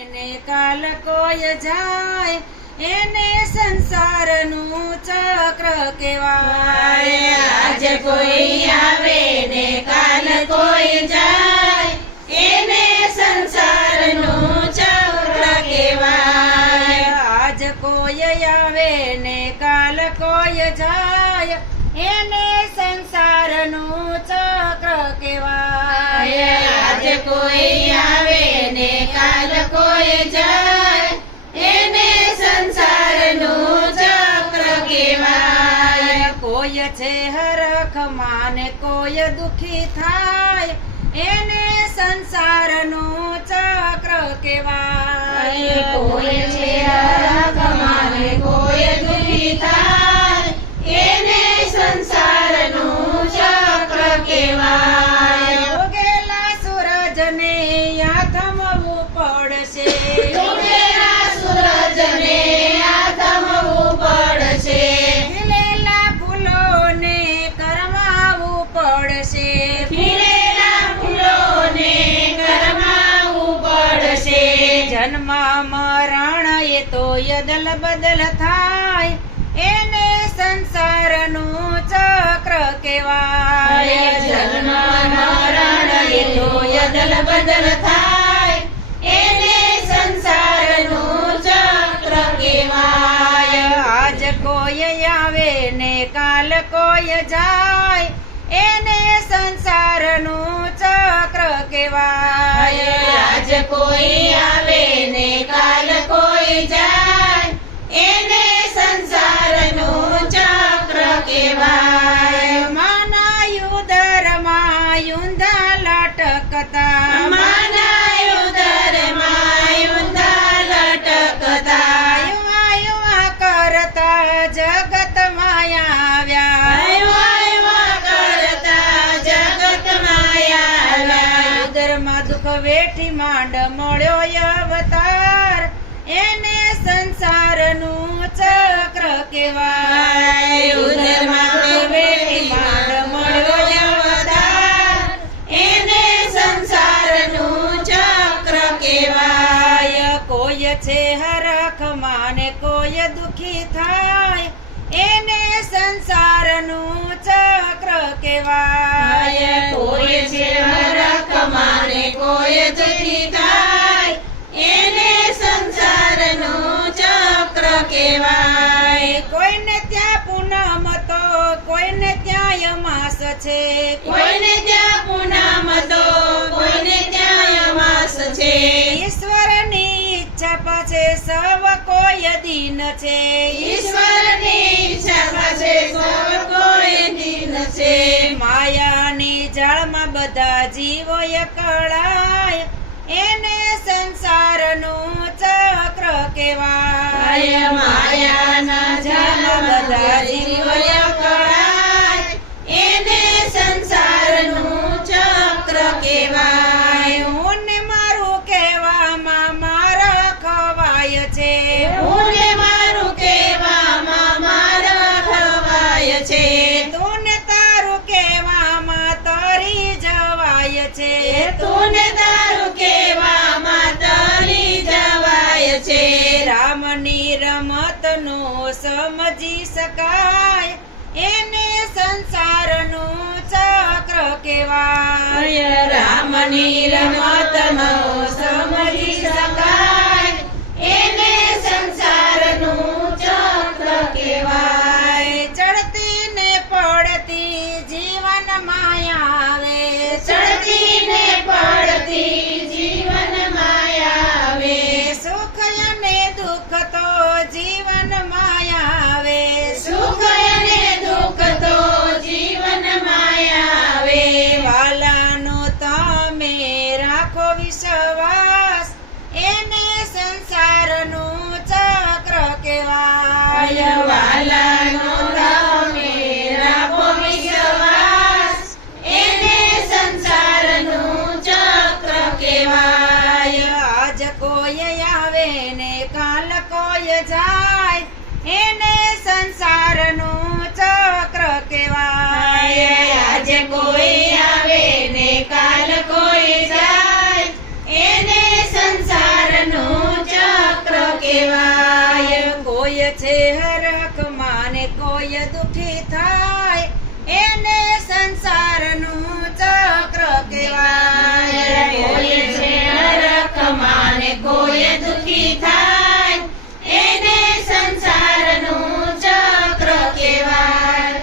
એને કાલ કોઈ જાય, એને સંસારનું ચક્ર કહેવાય. આજ કોઈ આવે ને કાલ કોઈ જાય, એને સંસારનું ચક્ર કહેવાય. આજ કોઈ આવે ને કાલ કોઈ જાય, એને સંસારનું કોઈ આવે ને કાલ કોઈ જાય એને સંસારનું ચક્ર કહેવાય. કોઈ છે હરખ માને કોઈ દુખી થાય એને સંસારનું ચક્ર કહેવાય. કોઈ છે હરખ માને કોઈ દુખી જન્મ મરણ એ તો યદલ બદલ થાય. એને સંસારનું ચક્ર કહેવાય. જન્મ મરણ એ તો યદલ બદલ થાય. કોઈ જાય એને સંસારનું ચક્ર કહેવાય. આજ કોઈ આવે ને કાલ વેઠી માંડ મળ્યો અવતાર. એને સંસારનું ચક્ર કહેવાય. ઉદરમાં તે માંડ મળ્યો અવતાર. એને સંસારનું ચક્ર કહેવાય. કોઈ છે હરખ માને કોઈ દુખી થાય. એને સંસારનું ચક્ર કહેવાય. કોઈ છે કોઈને ત્યાં યમાસ છે? કોઈને ત્યાં પૂનમ તો કોઈને ત્યાં યમાસ છે. ઈશ્વરની ઈચ્છા પાસે સવ કોઈ દિન છે. ઈશ્વરની ઈચ્છા પાસે સૌ કોઈ દિન છે. માયાની જાળમાં બધા જીવો કળાય એને સંસારનું ચક્ર કહેવાય. માયાના છે? હું મારું કેવામાં મારા ખવાય છે? તું તારું કેવામાં તરી જવાય છે? તું તારું કેવામાં તરી જવાય છે? રામની રમતનો સમજી શકાય. એને સંસારનું ચક્ર કહેવાય. રામની રમતનો Amen. કોઈ આવે ને કાલ કોઈ જાય એને સંસારનું ચક્ર કહેવાય. કોઈ છે હરખ માને કોઈ દુખી થાય એને સંસારનું ચક્ર કહેવાય. કોઈ છે હરખ માને કોઈ દુખી થાય